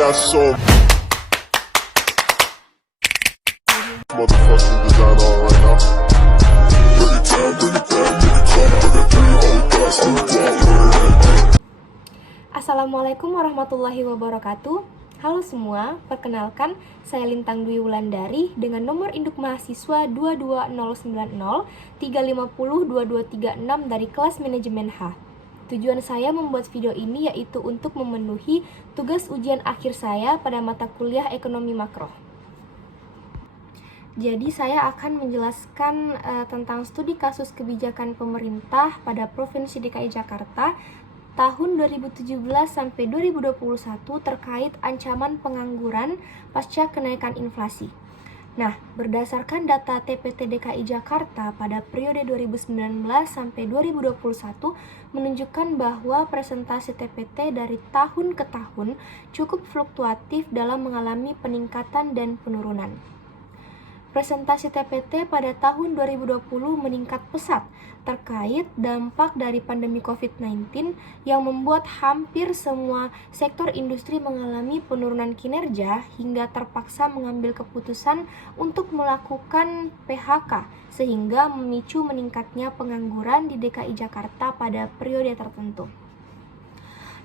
got so motherfucking design on right now. Bring it down, bring it down, make it come. I got 3 old guys to walk. Assalamualaikum warahmatullahi wabarakatuh. Halo semua, perkenalkan saya Lintang Dwi Wulandari dengan nomor induk mahasiswa 22090 350 2236 dari kelas manajemen H. Tujuan saya membuat video ini yaitu untuk memenuhi tugas ujian akhir saya pada mata kuliah ekonomi makro. Jadi saya akan menjelaskan tentang studi kasus kebijakan pemerintah pada Provinsi DKI Jakarta tahun 2017 sampai 2021 terkait ancaman pengangguran pasca kenaikan inflasi. Nah, berdasarkan data TPT DKI Jakarta pada periode 2019 sampai 2021 menunjukkan bahwa presentasi TPT dari tahun ke tahun cukup fluktuatif dalam mengalami peningkatan dan penurunan. Presentasi TPT pada tahun 2020 meningkat pesat terkait dampak dari pandemi COVID-19 yang membuat hampir semua sektor industri mengalami penurunan kinerja hingga terpaksa mengambil keputusan untuk melakukan PHK sehingga memicu meningkatnya pengangguran di DKI Jakarta pada periode tertentu.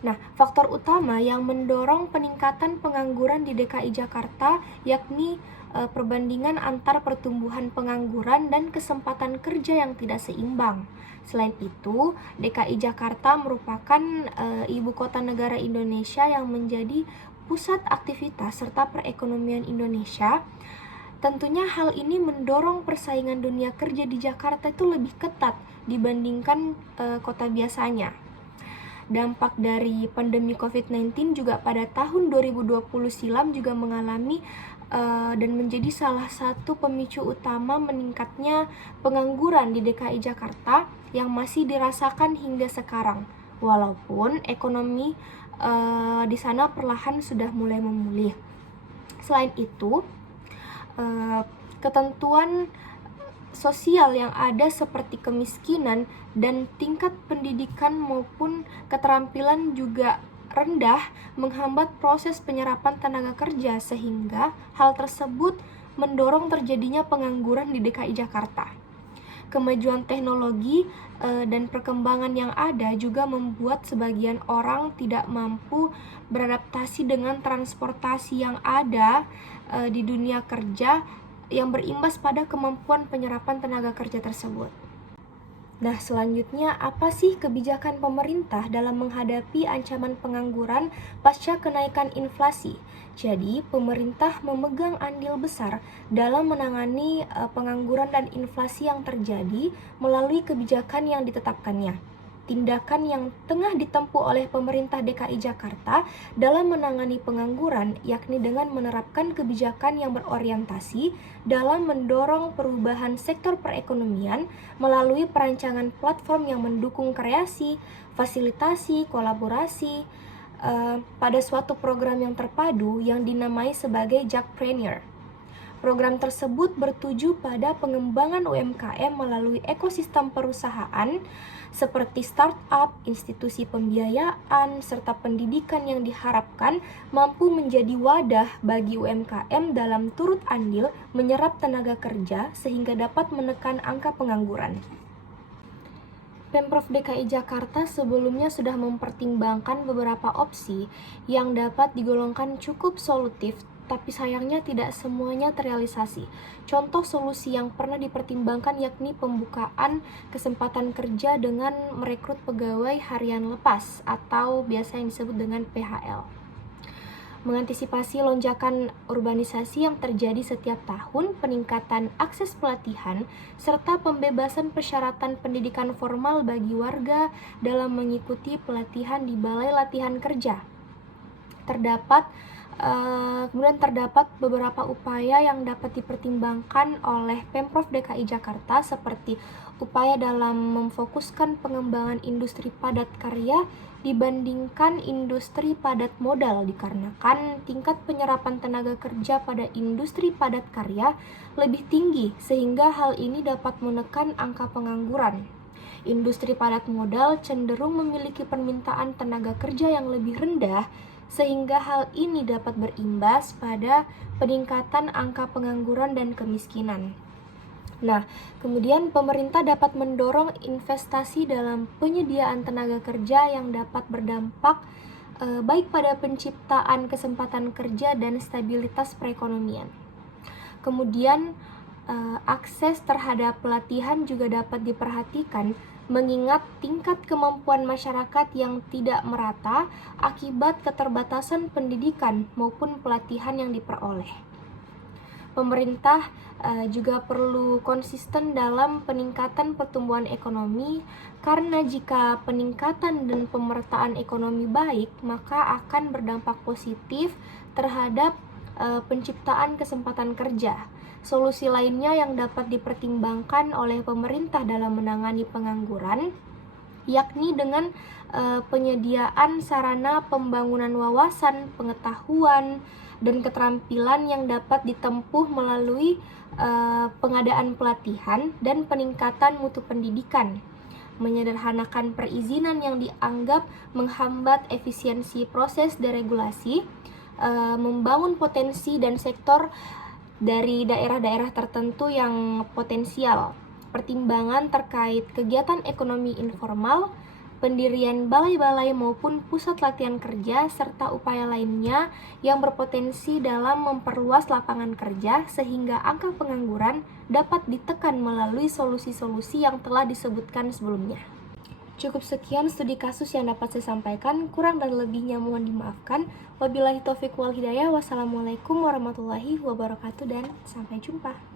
Nah, faktor utama yang mendorong peningkatan pengangguran di DKI Jakarta yakni perbandingan antar pertumbuhan pengangguran dan kesempatan kerja yang tidak seimbang. Selain itu, DKI Jakarta merupakan ibu kota negara Indonesia yang menjadi pusat aktivitas serta perekonomian Indonesia. Tentunya hal ini mendorong persaingan dunia kerja di Jakarta itu lebih ketat dibandingkan kota biasanya. Dampak dari pandemi COVID-19 juga pada tahun 2020 silam juga mengalami dan menjadi salah satu pemicu utama meningkatnya pengangguran di DKI Jakarta yang masih dirasakan hingga sekarang. Walaupun ekonomi di sana perlahan sudah mulai memulih. Selain itu, ketentuan sosial yang ada seperti kemiskinan dan tingkat pendidikan maupun keterampilan juga rendah menghambat proses penyerapan tenaga kerja sehingga hal tersebut mendorong terjadinya pengangguran di DKI Jakarta. Kemajuan teknologi dan perkembangan yang ada juga membuat sebagian orang tidak mampu beradaptasi dengan transportasi yang ada di dunia kerja yang berimbas pada kemampuan penyerapan tenaga kerja tersebut. Nah, selanjutnya apa sih kebijakan pemerintah dalam menghadapi ancaman pengangguran pasca kenaikan inflasi? Jadi, pemerintah memegang andil besar dalam menangani pengangguran dan inflasi yang terjadi melalui kebijakan yang ditetapkannya. Tindakan yang tengah ditempuh oleh pemerintah DKI Jakarta dalam menangani pengangguran yakni dengan menerapkan kebijakan yang berorientasi dalam mendorong perubahan sektor perekonomian melalui perancangan platform yang mendukung kreasi, fasilitasi, kolaborasi pada suatu program yang terpadu yang dinamai sebagai Jakpreneur. Program tersebut bertuju pada pengembangan UMKM melalui ekosistem perusahaan seperti startup, institusi pembiayaan, serta pendidikan yang diharapkan mampu menjadi wadah bagi UMKM dalam turut andil menyerap tenaga kerja sehingga dapat menekan angka pengangguran. Pemprov DKI Jakarta sebelumnya sudah mempertimbangkan beberapa opsi yang dapat digolongkan cukup solutif, tapi sayangnya tidak semuanya terrealisasi. Contoh solusi yang pernah dipertimbangkan yakni pembukaan kesempatan kerja dengan merekrut pegawai harian lepas atau biasa yang disebut dengan PHL. Mengantisipasi lonjakan urbanisasi yang terjadi setiap tahun, peningkatan akses pelatihan, serta pembebasan persyaratan pendidikan formal bagi warga dalam mengikuti pelatihan di Balai Latihan Kerja. Kemudian terdapat beberapa upaya yang dapat dipertimbangkan oleh Pemprov DKI Jakarta seperti upaya dalam memfokuskan pengembangan industri padat karya dibandingkan industri padat modal dikarenakan tingkat penyerapan tenaga kerja pada industri padat karya lebih tinggi sehingga hal ini dapat menekan angka pengangguran. Industri padat modal cenderung memiliki permintaan tenaga kerja yang lebih rendah, sehingga hal ini dapat berimbas pada peningkatan angka pengangguran dan kemiskinan. Nah, kemudian pemerintah dapat mendorong investasi dalam penyediaan tenaga kerja yang dapat berdampak baik pada penciptaan kesempatan kerja dan stabilitas perekonomian. Kemudian, akses terhadap pelatihan juga dapat diperhatikan mengingat tingkat kemampuan masyarakat yang tidak merata akibat keterbatasan pendidikan maupun pelatihan yang diperoleh. Pemerintah juga perlu konsisten dalam peningkatan pertumbuhan ekonomi, karena jika peningkatan dan pemeretaan ekonomi baik, maka akan berdampak positif terhadap penciptaan kesempatan kerja. Solusi lainnya yang dapat dipertimbangkan oleh pemerintah dalam menangani pengangguran, yakni dengan penyediaan sarana pembangunan wawasan, pengetahuan, dan keterampilan yang dapat ditempuh melalui pengadaan pelatihan dan peningkatan mutu pendidikan, menyederhanakan perizinan yang dianggap menghambat efisiensi proses deregulasi, membangun potensi dan sektor dari daerah-daerah tertentu yang potensial, pertimbangan terkait kegiatan ekonomi informal, pendirian balai-balai maupun pusat latihan kerja, serta upaya lainnya yang berpotensi dalam memperluas lapangan kerja sehingga angka pengangguran dapat ditekan melalui solusi-solusi yang telah disebutkan sebelumnya. Cukup sekian studi kasus yang dapat saya sampaikan, kurang dan lebihnya mohon dimaafkan. Wabillahi taufiq wal hidayah. Wassalamualaikum warahmatullahi wabarakatuh dan sampai jumpa.